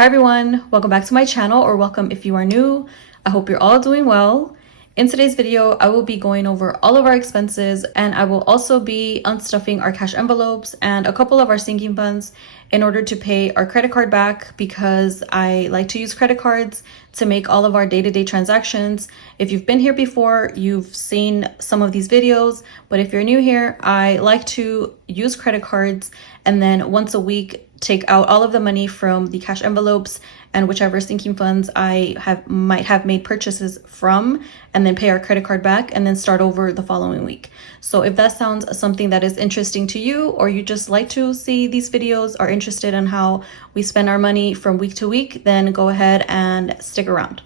Hi everyone, welcome back to my channel, or welcome if you are new. I hope you're all doing well. In today's video, I will be going over all of our expenses, and I will also be unstuffing our cash envelopes and a couple of our sinking funds in order to pay our credit card back, because I like to use credit cards to make all of our day-to-day transactions. If you've been here before, you've seen some of these videos, but if you're new here, I like to use credit cards and then once a week take out all of the money from the cash envelopes and whichever sinking funds I might have made purchases from, and then pay our credit card back and then start over the following week. So if that sounds something that is interesting to you, or you just like to see these videos, are interested in how we spend our money from week to week, then go ahead and stick around.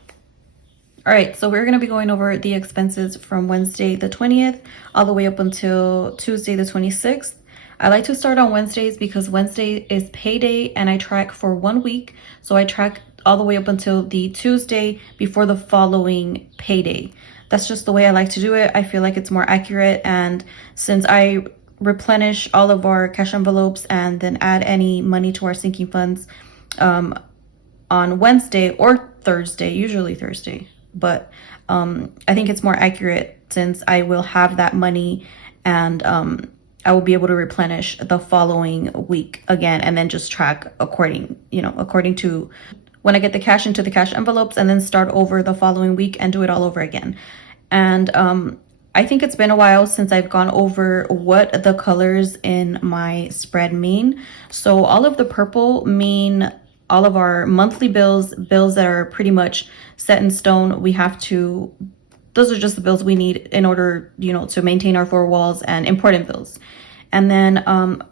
All right, so we're going to be going over the expenses from Wednesday the 20th all the way up until Tuesday the 26th. I like to start on Wednesdays because Wednesday is payday and I track for 1 week. So I track all the way up until the Tuesday before the following payday. That's just the way I like to do it. I feel like it's more accurate, and since I replenish all of our cash envelopes and then add any money to our sinking funds on Wednesday or Thursday, usually Thursday, but I think it's more accurate since I will have that money, and I will be able to replenish the following week again, and then just track according to when I get the cash into the cash envelopes, and then start over the following week and do it all over again. And I think it's been a while since I've gone over what the colors in my spread mean. So all of the purple mean all of our monthly bills that are pretty much set in stone. Those are just the bills we need in order, to maintain our four walls, and important bills. And then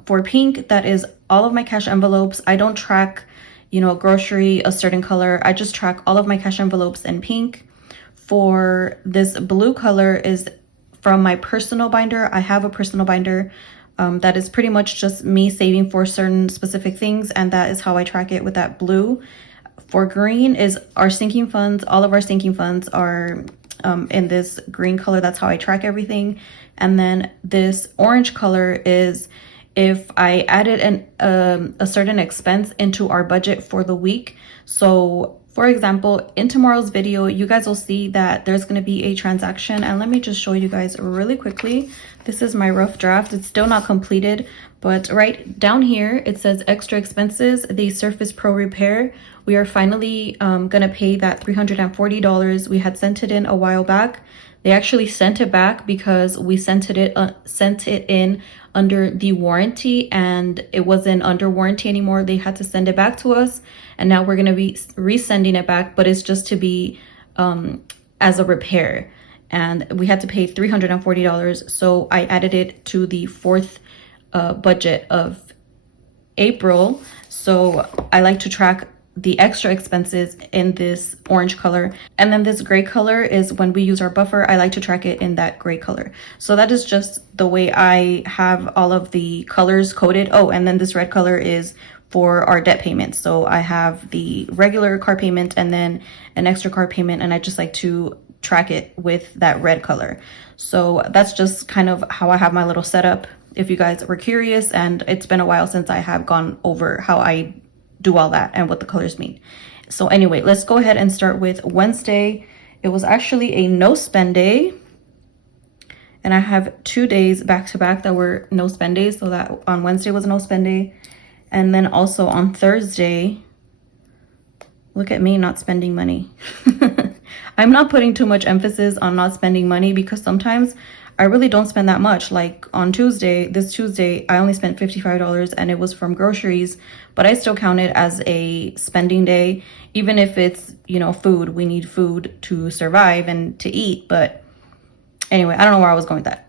for pink, that is all of my cash envelopes. I don't track, grocery, a certain color. I just track all of my cash envelopes in pink. For this blue color is from my personal binder. I have a personal binder that is pretty much just me saving for certain specific things, and that is how I track it with that blue. For green is our sinking funds. All of our sinking funds are in this green color. That's how I track everything. And then this orange color is if I added a certain expense into our budget for the week. So for example, in tomorrow's video, you guys will see that there's going to be a transaction, and let me just show you guys really quickly. This is my rough draft. It's still not completed, but right down here it says extra expenses, the Surface Pro repair. We are finally gonna pay that $340. We had sent it in a while back. They actually sent it back because we sent it in under the warranty, and it wasn't under warranty anymore. They had to send it back to us, and now we're gonna be resending it back, but it's just to be as a repair. And we had to pay $340. So I added it to the fourth budget of April. So I like to track the extra expenses in this orange color, and then this gray color is when we use our buffer. I like to track it in that gray color. So that is just the way I have all of the colors coded. Oh, and then this red color is for our debt payments. So I have the regular car payment and then an extra car payment, and I just like to track it with that red color. So that's just kind of how I have my little setup, if you guys were curious. And it's been a while since I have gone over how I do all that and what the colors mean. So anyway, let's go ahead and start with Wednesday. It was actually a no spend day, and I have 2 days back to back that were no spend days. So that on Wednesday was a no spend day, and then also on Thursday, look at me not spending money. I'm not putting too much emphasis on not spending money, because sometimes I really don't spend that much. Like on this Tuesday, I only spent $55, and it was from groceries, but I still count it as a spending day, even if it's, food. We need food to survive and to eat. But anyway, I don't know where I was going with that.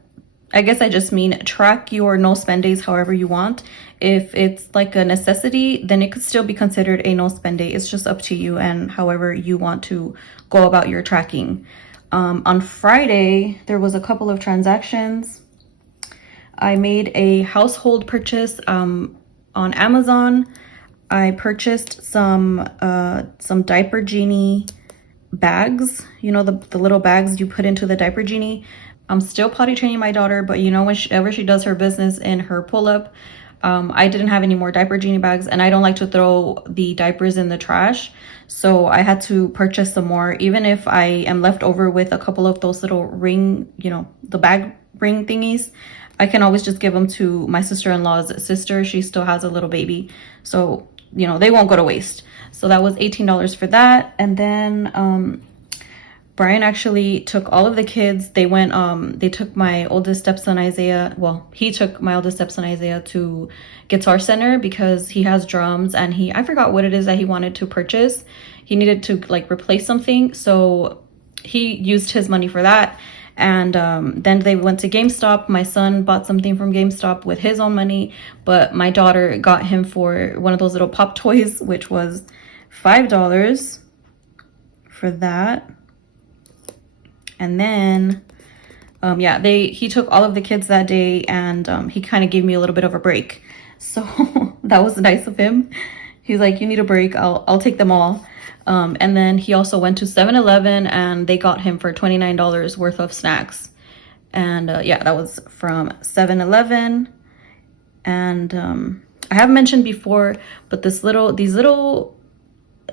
I guess I just mean track your no spend days however you want. If it's like a necessity, then it could still be considered a no spend day. It's just up to you and however you want to go about your tracking. On Friday, there was a couple of transactions. I made a household purchase on Amazon. I purchased some Diaper Genie bags. The little bags you put into the Diaper Genie. I'm still potty training my daughter, but whenever she does her business in her pull-up, I didn't have any more diaper Genie bags, and I don't like to throw the diapers in the trash. So I had to purchase some more, even if I am left over with a couple of those little ring, you know, the bag ring thingies. I can always just give them to my sister-in-law's sister. She still has a little baby. So, you know, they won't go to waste. So that was $18 for that. And then Brian actually took all of the kids. They went, they took my oldest stepson Isaiah. Well, he took my oldest stepson Isaiah to Guitar Center because he has drums, and I forgot what it is that he wanted to purchase. He needed to like replace something. So he used his money for that. And then they went to GameStop. My son bought something from GameStop with his own money, but my daughter got him for one of those little pop toys, which was $5 for that. And then, yeah, he took all of the kids that day, and he kind of gave me a little bit of a break. So that was nice of him. He's like, you need a break, I'll take them all. And then he also went to 7-Eleven, and they got him for $29 worth of snacks. And yeah, that was from 7-Eleven. And I have mentioned before, but these little,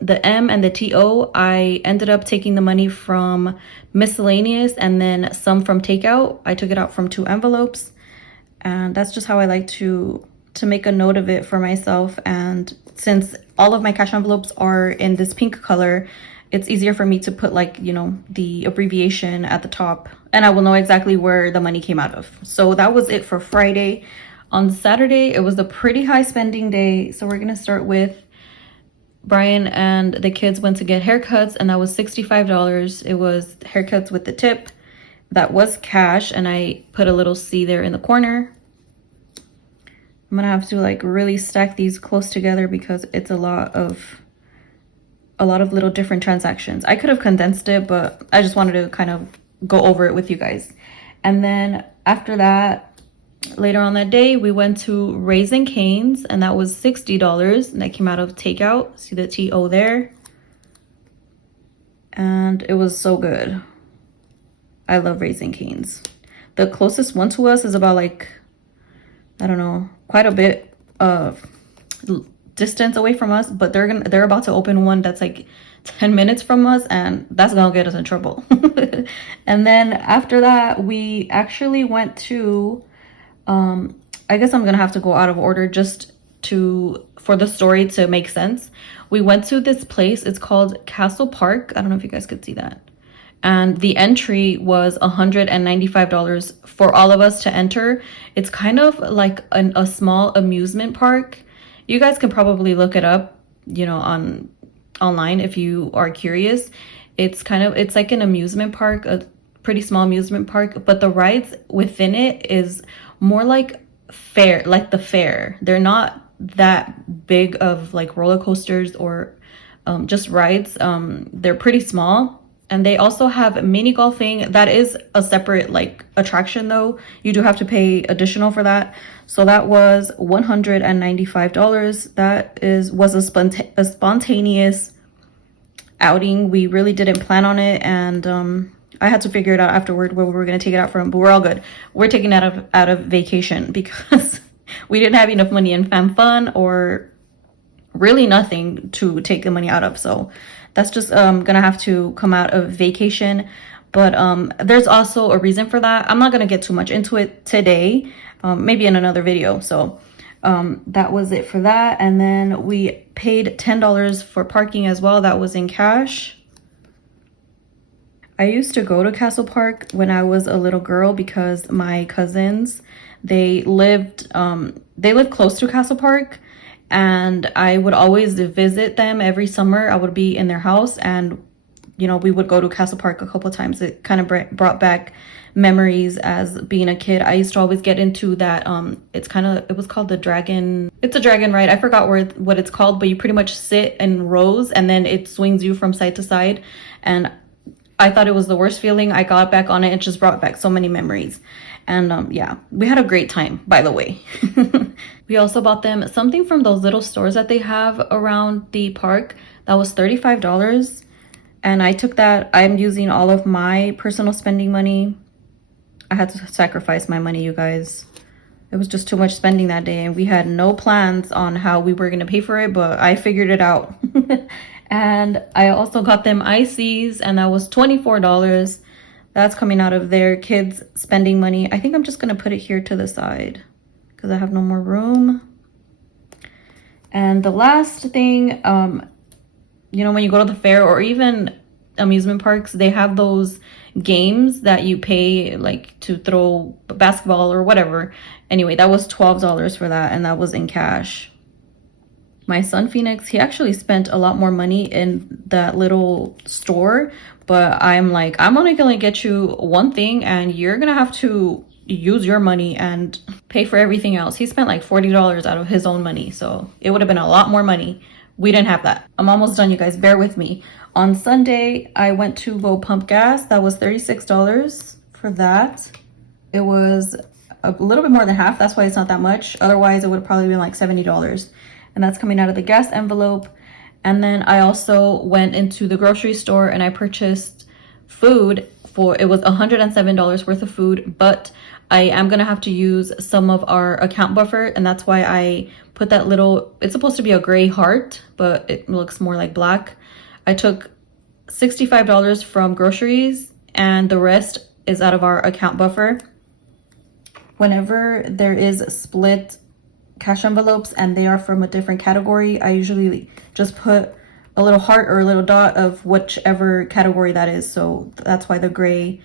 the M and the TO, I ended up taking the money from miscellaneous and then some from takeout. I took it out from 2 envelopes, and that's just how I like to make a note of it for myself. And since all of my cash envelopes are in this pink color, it's easier for me to put, like, you know, the abbreviation at the top, and I will know exactly where the money came out of. So that was it for Friday. On Saturday, it was a pretty high spending day. So we're gonna start with Brian and the kids went to get haircuts, and that was $65. It was haircuts with the tip. That was cash, and I put a little C there in the corner. I'm gonna have to like really stack these close together because it's a lot of little different transactions. I could have condensed it, but I just wanted to kind of go over it with you guys. And then after that, later on that day, we went to Raising Cane's, and that was $60, and that came out of takeout. See the TO there? And it was so good. I love Raising Cane's. The closest one to us is about, like, I don't know, quite a bit of distance away from us, but they're about to open one that's like 10 minutes from us, and that's gonna get us in trouble. And then after that, we actually went to I guess I'm gonna have to go out of order just for the story to make sense. We went to this place, it's called Castle Park. I don't know if you guys could see that. And the entry was $195 for all of us to enter. It's kind of like a small amusement park. You guys can probably look it up, you know, online if you are curious. It's like an amusement park, a pretty small amusement park, but the rides within it is more like the fair. They're not that big of like roller coasters or just rides. They're pretty small. And they also have mini golfing. That is a separate like attraction though. You do have to pay additional for that. So that was $195. That was a spontaneous outing. We really didn't plan on it, and I had to figure it out afterward where we were gonna take it out from, but we're all good. We're taking it out of vacation because we didn't have enough money in fam fun or really nothing to take the money out of. So that's just gonna have to come out of vacation. But there's also a reason for that. I'm not gonna get too much into it today, maybe in another video. So that was it for that. And then we paid $10 for parking as well. That was in cash. I used to go to Castle Park when I was a little girl because my cousins, they lived close to Castle Park, and I would always visit them every summer. I would be in their house, and you know, we would go to Castle Park a couple of times. It kind of brought back memories as being a kid. I used to always get into that it was called the dragon. It's a dragon ride. I forgot what it's called, but you pretty much sit in rows and then it swings you from side to side, and I thought it was the worst feeling. I got back on it. It just brought back so many memories. And yeah, we had a great time, by the way. We also bought them something from those little stores that they have around the park. That was $35. And I took that. I'm using all of my personal spending money. I had to sacrifice my money, you guys. It was just too much spending that day, and we had no plans on how we were going to pay for it, but I figured it out. And I also got them ices, and that was $24. That's coming out of their kids spending money. I think I'm just going to put it here to the side because I have no more room. And the last thing, you know, when you go to the fair or even amusement parks, they have those games that you pay like to throw basketball or whatever. Anyway, that was $12 for that, and that was in cash. My son Phoenix, he actually spent a lot more money in that little store, but I'm like, I'm only gonna get you one thing and you're gonna have to use your money and pay for everything else. He spent like $40 out of his own money, so it would have been a lot more money. We didn't have that. I'm almost done, you guys, bear with me. On Sunday, I went to go pump gas. That was $36 for that. It was a little bit more than half. That's why it's not that much. Otherwise, it would have probably been like $70. And that's coming out of the gas envelope. And then I also went into the grocery store and I purchased food for, it was $107 worth of food, but I am gonna have to use some of our account buffer, and that's why I put that little, it's supposed to be a gray heart, but it looks more like black. I took $65 from groceries and the rest is out of our account buffer. Whenever there is split cash envelopes and they are from a different category, I usually just put a little heart or a little dot of whichever category that is. So that's why the gray,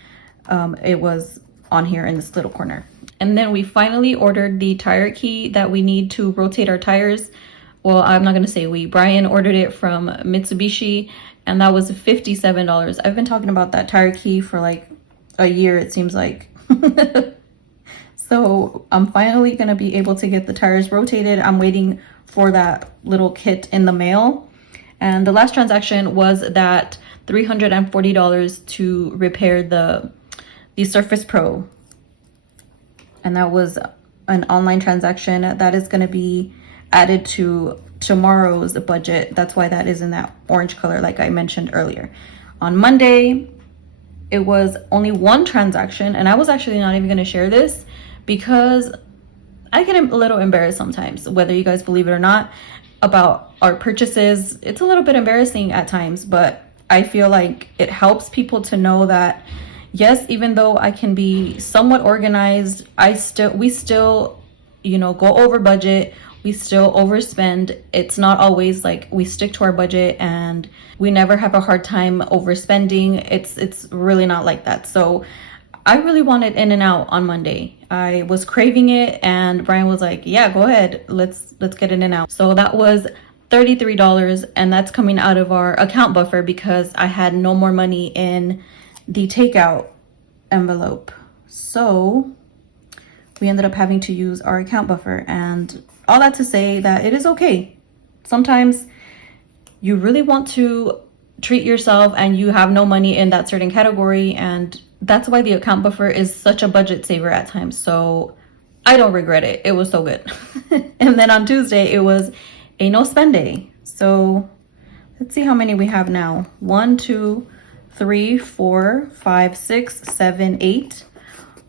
it was on here in this little corner. And then we finally ordered the tire key that we need to rotate our tires. Well, I'm not gonna say we, Brian ordered it from Mitsubishi, and that was $57. I've been talking about that tire key for like a year, it seems like. So I'm finally gonna be able to get the tires rotated. I'm waiting for that little kit in the mail. And the last transaction was that $340 to repair the Surface Pro. And that was an online transaction that is gonna be added to tomorrow's budget. That's why that is in that orange color like I mentioned earlier. On Monday, it was only one transaction, and I was actually not even gonna share this because I get a little embarrassed sometimes, whether you guys believe it or not, about our purchases. It's a little bit embarrassing at times, but I feel like it helps people to know that yes, even though I can be somewhat organized, we still, you know, go over budget. We still overspend. It's not always like we stick to our budget and we never have a hard time overspending. It's really not like that. So I really wanted In-N-Out on Monday. I was craving it and Brian was like, yeah, go ahead. Let's get In-N-Out. So that was $33, and that's coming out of our account buffer because I had no more money in the takeout envelope. So we ended up having to use our account buffer, and all that to say that it is okay. Sometimes you really want to treat yourself and you have no money in that certain category, and that's why the account buffer is such a budget saver at times. So I don't regret it. It was so good. And then on Tuesday, it was a no spend day. So let's see how many we have now. 1, 2, 3, 4, 5, 6, 7, 8.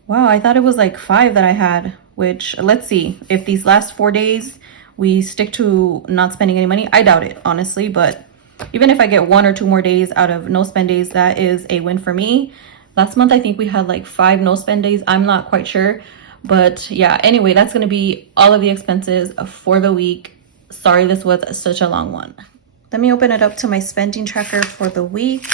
Wow, I thought it was like 5 that I had, which let's see if these last 4 days we stick to not spending any money. I doubt it, honestly, but even if I get 1 or 2 more days out of no spend days, that is a win for me. Last month, I think we had like 5 no spend days. I'm not quite sure, but yeah, anyway, that's gonna be all of the expenses for the week. Sorry, this was such a long one. Let me open it up to my spending tracker for the week.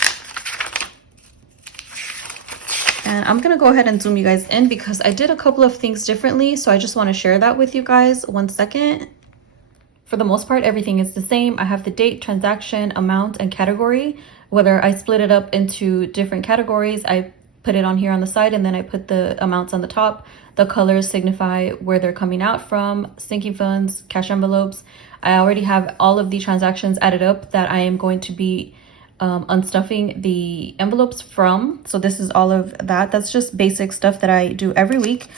And I'm gonna go ahead and zoom you guys in because I did a couple of things differently. So I just wanna share that with you guys. 1 second. For the most part, everything is the same. I have the date, transaction, amount, and category. Whether I split it up into different categories, I put it on here on the side, and then I put the amounts on the top. The colors signify where they're coming out from, sinking funds, cash envelopes. I already have all of the transactions added up that I am going to be unstuffing the envelopes from. So this is all of that. That's just basic stuff that I do every week.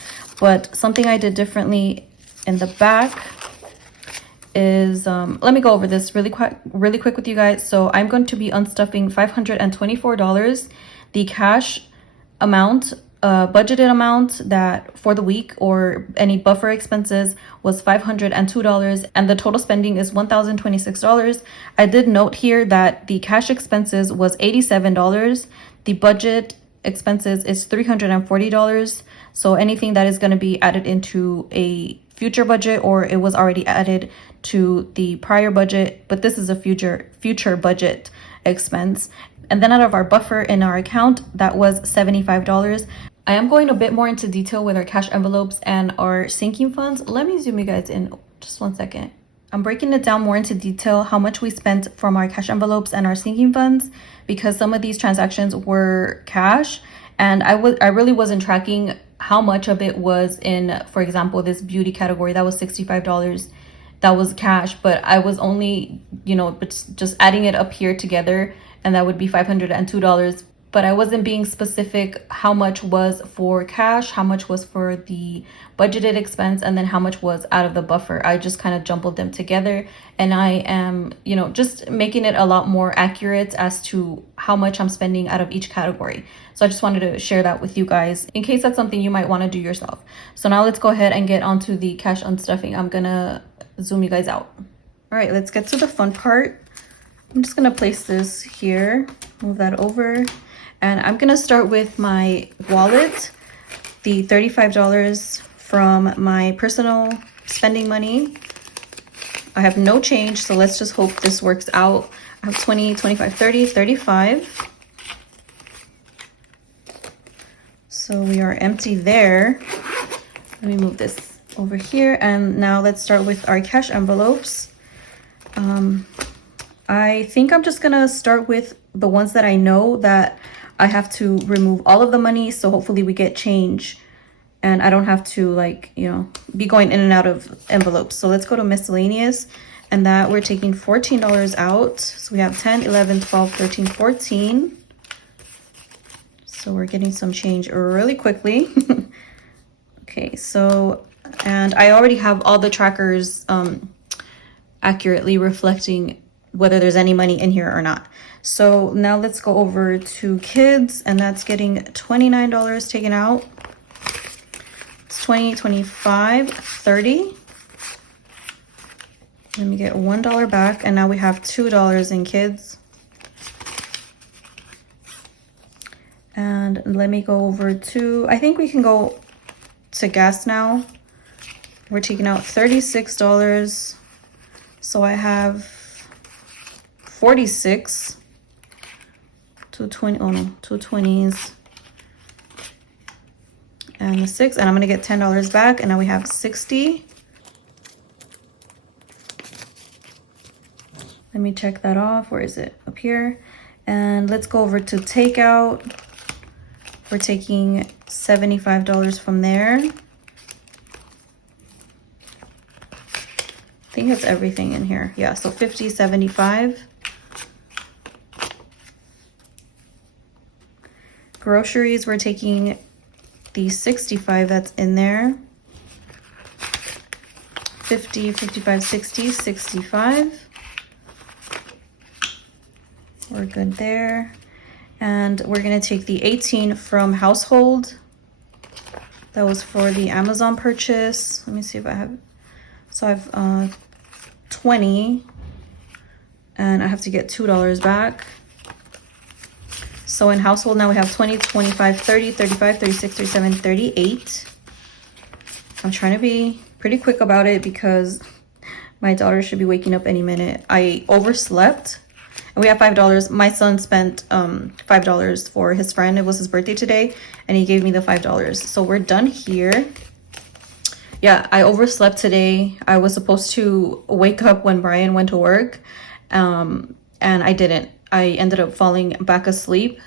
But something I did differently in the back is, let me go over this really quick with you guys. So I'm going to be unstuffing $524. The cash amount budgeted amount that for the week or any buffer expenses was $502, and the total spending is $1,026. I did note here that the cash expenses was $87. The budget expenses is $340. So anything that is going to be added into a future budget, or it was already added to the prior budget, but this is a future budget expense. And then out of our buffer in our account, that was $75. I am going a bit more into detail with our cash envelopes and our sinking funds. Let me zoom you guys in just 1 second. I'm breaking it down more into detail how much we spent from our cash envelopes and our sinking funds, because some of these transactions were cash, and I really wasn't tracking how much of it was in, for example, this beauty category. That was $65. That was cash, but I was only, just adding it up here together, and that would be $502. But I wasn't being specific how much was for cash, how much was for the budgeted expense, and then how much was out of the buffer. I just kind of jumbled them together, and I am, just making it a lot more accurate as to how much I'm spending out of each category. So I just wanted to share that with you guys in case that's something you might want to do yourself. So now let's go ahead and get onto the cash unstuffing. I'm gonna zoom you guys out. All right, let's get to the fun part. I'm just gonna place this here, move that over. And I'm gonna start with my wallet, the $35 from my personal spending money. I have no change, so let's just hope this works out. I have 20, 25, 30, 35. So we are empty there. Let me move this over here. And now let's start with our cash envelopes. I think I'm just gonna start with the ones that I know that I have to remove all of the money, so hopefully we get change and I don't have to be going in and out of envelopes. So let's go to miscellaneous, and that we're taking $14 out. So we have 10, 11, 12, 13, 14. So we're getting some change really quickly. Okay, so, and I already have all the trackers accurately reflecting whether there's any money in here or not. So now let's go over to kids, and that's getting $29 taken out. It's 20, 25, 30. Let me get $1 back, and now we have $2 in kids. And let me go over to, I think we can go to gas now. We're taking out $36. So I have 46. 220, oh no, 220s. And the 6, and I'm gonna get $10 back, and now we have 60. Let me check that off. Where is it? Up here. And let's go over to takeout. We're taking $75 from there. I think that's everything in here. Yeah, so 50, 75. Groceries, we're taking the 65 that's in there. 50, 55, 60, 65. We're good there. And we're gonna take the 18 from household. That was for the Amazon purchase. Let me see if I have, so I have 20, and I have to get $2 back. So in household now we have 20, 25, 30, 35, 36, 37, 38. I'm trying to be pretty quick about it because my daughter should be waking up any minute. I overslept, and we have $5. My son spent $5 for his friend. It was his birthday today, and he gave me the $5. So we're done here. Yeah, I overslept today. I was supposed to wake up when Brian went to work, and I didn't. I ended up falling back asleep,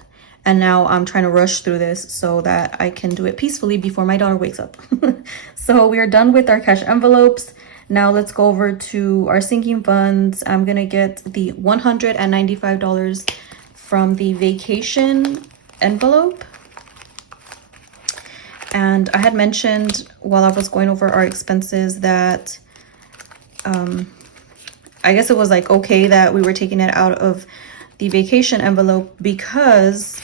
and now I'm trying to rush through this so that I can do it peacefully before my daughter wakes up. So we are done with our cash envelopes. Now let's go over to our sinking funds. I'm gonna get the $195 from the vacation envelope. And I had mentioned while I was going over our expenses that I guess it was like okay that we were taking it out of the vacation envelope because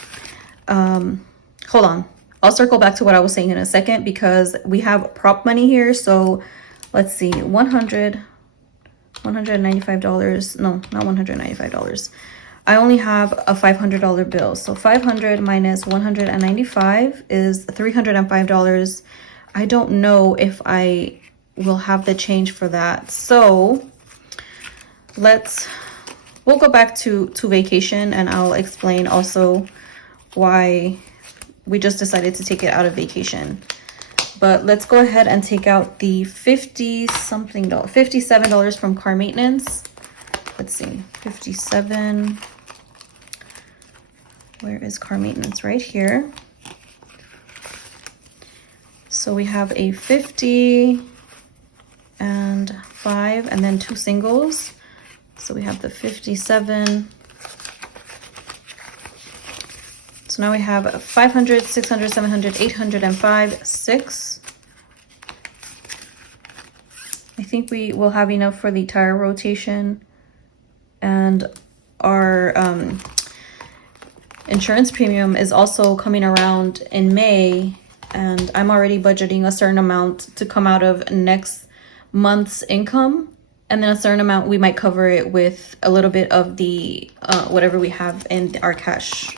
hold on. I'll circle back to what I was saying in a second because we have prop money here. So let's see, $195. No, not $195. I only have a $500 bill. So 500 minus 195 is $305. I don't know if I will have the change for that. So we'll go back to vacation, and I'll explain also why we just decided to take it out of vacation. But let's go ahead and take out the $57 from car maintenance. Let's see, 57. Where is car maintenance? Right here. So we have a 50 and 5 and then 2 singles. So we have the 57. So now we have 500, 600, 700, 800, and 5, 6. I think we will have enough for the tire rotation, and our insurance premium is also coming around in May, and I'm already budgeting a certain amount to come out of next month's income, and then a certain amount we might cover it with a little bit of the whatever we have in our cash,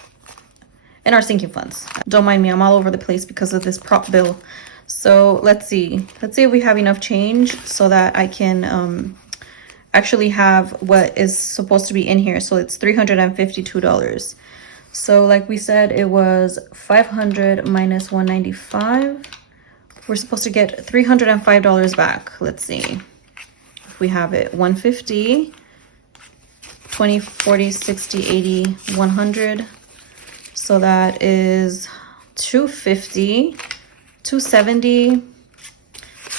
in our sinking funds. Don't mind me, I'm all over the place because of this prop bill. So let's see if we have enough change so that I can actually have what is supposed to be in here. So it's $352. So like we said, it was 500 minus 195. We're supposed to get $305 back. Let's see if we have it. 150, 20, 40, 60, 80, 100. So that is 250, 270,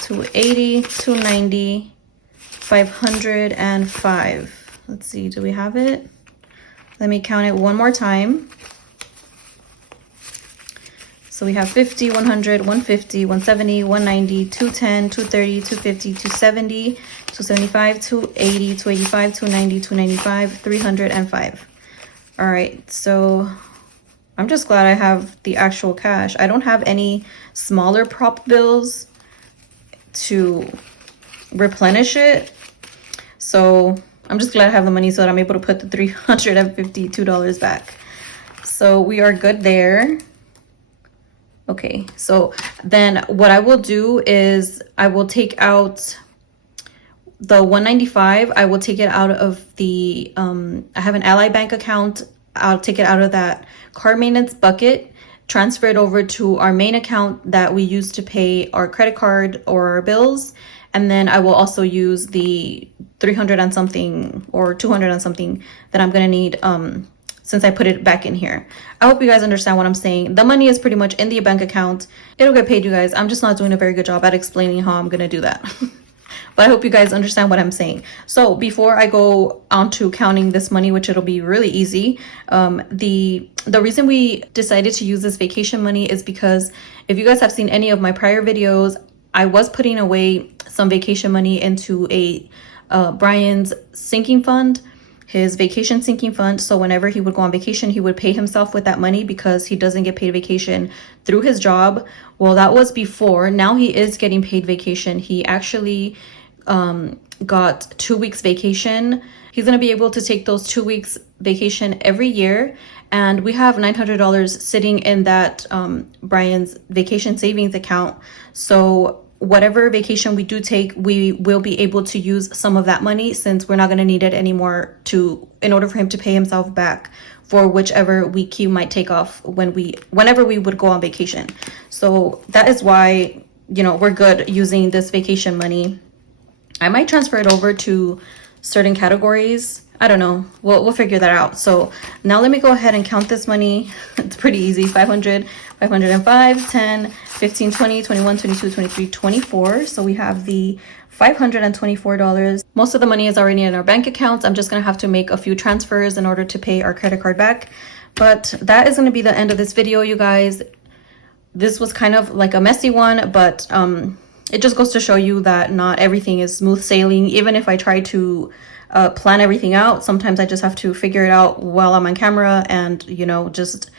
280, 290, 505. Let's see, do we have it? Let me count it one more time. So we have 50, 100, 150, 170, 190, 210, 230, 250, 270, 275, 280, 285, 290, 295, 305. All right, so I'm just glad I have the actual cash. I don't have any smaller prop bills to replenish it. So I'm just glad I have the money so that I'm able to put the $352 back. So we are good there. Okay, so then what I will do is I will take out the 195. I will take it out of the, I have an Ally Bank account. I'll take it out of that car maintenance bucket, transfer it over to our main account that we use to pay our credit card or our bills. And then I will also use the 300 and something or 200 and something that I'm gonna need since I put it back in here. I hope you guys understand what I'm saying. The money is pretty much in the bank account. It'll get paid, you guys. I'm just not doing a very good job at explaining how I'm gonna do that. But I hope you guys understand what I'm saying. So before I go on to counting this money, which it'll be really easy, the reason we decided to use this vacation money is because if you guys have seen any of my prior videos, I was putting away some vacation money into a Brian's sinking fund, his vacation sinking fund. So whenever he would go on vacation, he would pay himself with that money because he doesn't get paid vacation through his job. Well, that was before. Now he is getting paid vacation. He actually got 2 weeks vacation. He's going to be able to take those 2 weeks vacation every year. And we have $900 sitting in that Brian's vacation savings account. So whatever vacation we do take, we will be able to use some of that money since we're not going to need it anymore in order for him to pay himself back for whichever week he might take off whenever we would go on vacation. So that is why, you know, we're good using this vacation money. I might transfer it over to certain categories. I don't know. We'll figure that out. So now let me go ahead and count this money. It's pretty easy. 500, 505, 10, 15, 20, 21, 22, 23, 24. So we have the $524. Most of the money is already in our bank accounts. I'm just going to have to make a few transfers in order to pay our credit card back. But that is going to be the end of this video, you guys. This was kind of like a messy one, but it just goes to show you that not everything is smooth sailing. Even if I try to plan everything out, sometimes I just have to figure it out while I'm on camera and, you know, just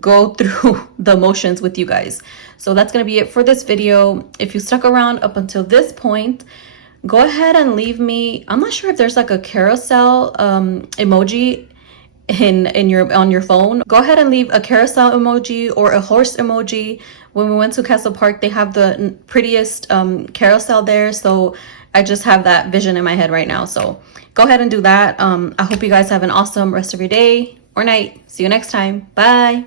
go through the motions with you guys. So that's going to be it for this video. If you stuck around up until this point, go ahead and leave me, I'm not sure if there's like a carousel emoji on your phone. Go ahead and leave a carousel emoji or a horse emoji. When we went to Castle Park, they have the prettiest carousel there, so I just have that vision in my head right now. So go ahead and do that. I hope you guys have an awesome rest of your day or night. See you next time. Bye.